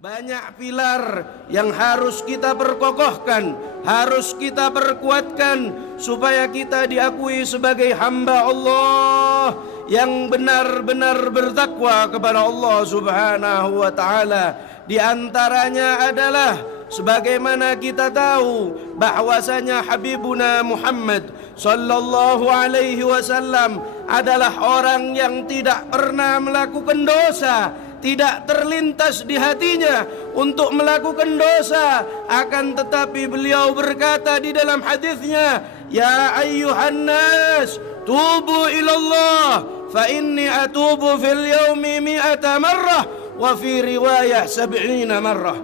Banyak pilar yang harus kita perkokohkan, harus kita perkuatkan supaya kita diakui sebagai hamba Allah yang benar-benar bertakwa kepada Allah Subhanahu wa taala. Di antaranya adalah sebagaimana kita tahu bahwasanya Habibuna Muhammad sallallahu alaihi wasallam adalah orang yang tidak pernah melakukan dosa, tidak terlintas di hatinya untuk melakukan dosa. Akan tetapi beliau berkata di dalam hadisnya, ya ayyuhan nas tubu ilallah fa inni atubu fil yaumi mi'ata marrah wa fi riwayah 70 marrah.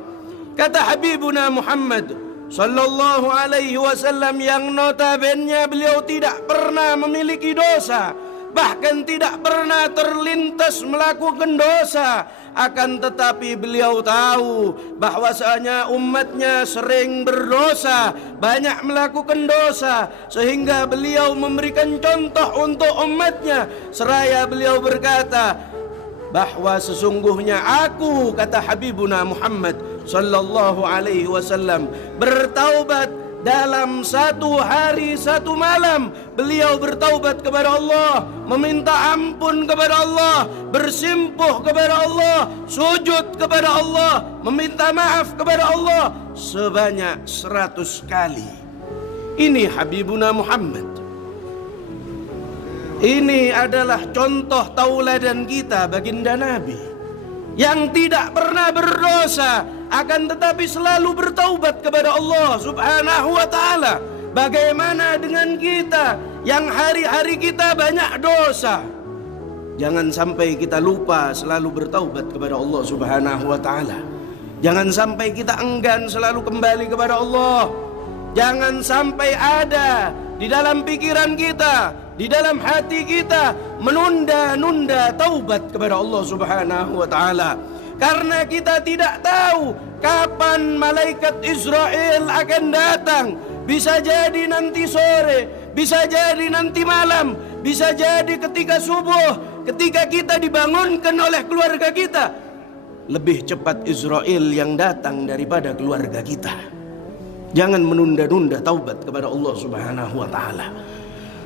Kata Habibuna Muhammad sallallahu alaihi wasallam yang notabene beliau tidak pernah memiliki dosa, bahkan tidak pernah terlintas melakukan dosa. Akan tetapi beliau tahu bahwasanya umatnya sering berdosa, banyak melakukan dosa, sehingga beliau memberikan contoh untuk umatnya. Seraya beliau berkata bahwa sesungguhnya aku, kata Habibuna Muhammad sallallahu alaihi wasallam, bertaubat dalam satu hari satu malam. Beliau bertaubat kepada Allah, meminta ampun kepada Allah, bersimpuh kepada Allah, sujud kepada Allah, meminta maaf kepada Allah sebanyak 100 kali. Ini Habibuna Muhammad. Ini adalah contoh tauladan kita, baginda Nabi yang tidak pernah berdosa, akan tetapi selalu bertaubat kepada Allah Subhanahu wa taala. Bagaimana dengan kita yang hari-hari kita banyak dosa? Jangan sampai kita lupa selalu bertaubat kepada Allah Subhanahu wa taala. Jangan sampai kita enggan selalu kembali kepada Allah. Jangan sampai ada di dalam pikiran kita, di dalam hati kita menunda-nunda taubat kepada Allah Subhanahu wa taala. Karena kita tidak tahu kapan malaikat Israel akan datang. Bisa jadi nanti sore, bisa jadi nanti malam, bisa jadi ketika subuh, ketika kita dibangunkan oleh keluarga kita. Lebih cepat Israel yang datang daripada keluarga kita. Jangan menunda-nunda taubat kepada Allah Subhanahu wa taala.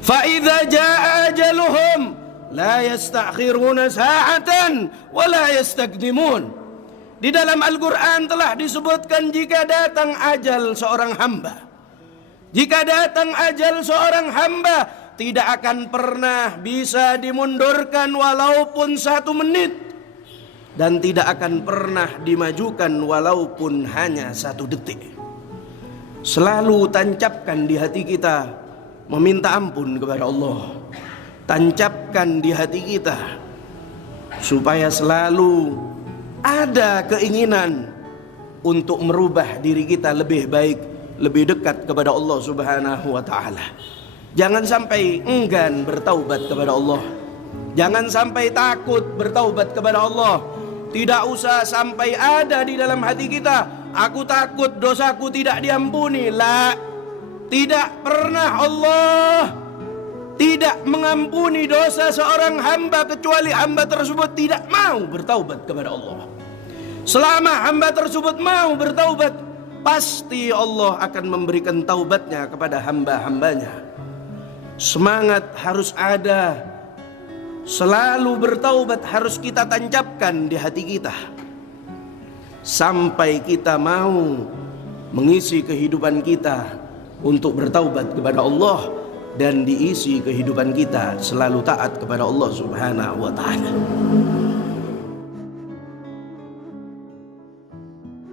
Fa idza jaa ajaluhum la yastakhiruna sa'atan wa la yastaqdimun. Di dalam Al-Quran telah disebutkan jika datang ajal seorang hamba, jika datang ajal seorang hamba, tidak akan pernah bisa dimundurkan walaupun 1 menit, dan tidak akan pernah dimajukan walaupun hanya 1 detik. Selalu tancapkan di hati kita meminta ampun kepada Allah. Tancapkan di hati kita supaya selalu ada keinginan untuk merubah diri kita lebih baik, lebih dekat kepada Allah Subhanahu wa taala. Jangan sampai enggan bertaubat kepada Allah. Jangan sampai takut bertaubat kepada Allah. Tidak usah sampai ada di dalam hati kita, aku takut dosaku tidak diampuni. La, tidak pernah Allah tidak mengampuni dosa seorang hamba kecuali hamba tersebut tidak mau bertaubat kepada Allah. Selama hamba tersebut mau bertaubat, pasti Allah akan memberikan taubatnya kepada hamba-hambanya. Semangat harus ada, selalu bertaubat harus kita tancapkan di hati kita, sampai kita mau mengisi kehidupan kita untuk bertaubat kepada Allah, dan diisi kehidupan kita selalu taat kepada Allah Subhanahu wa taala.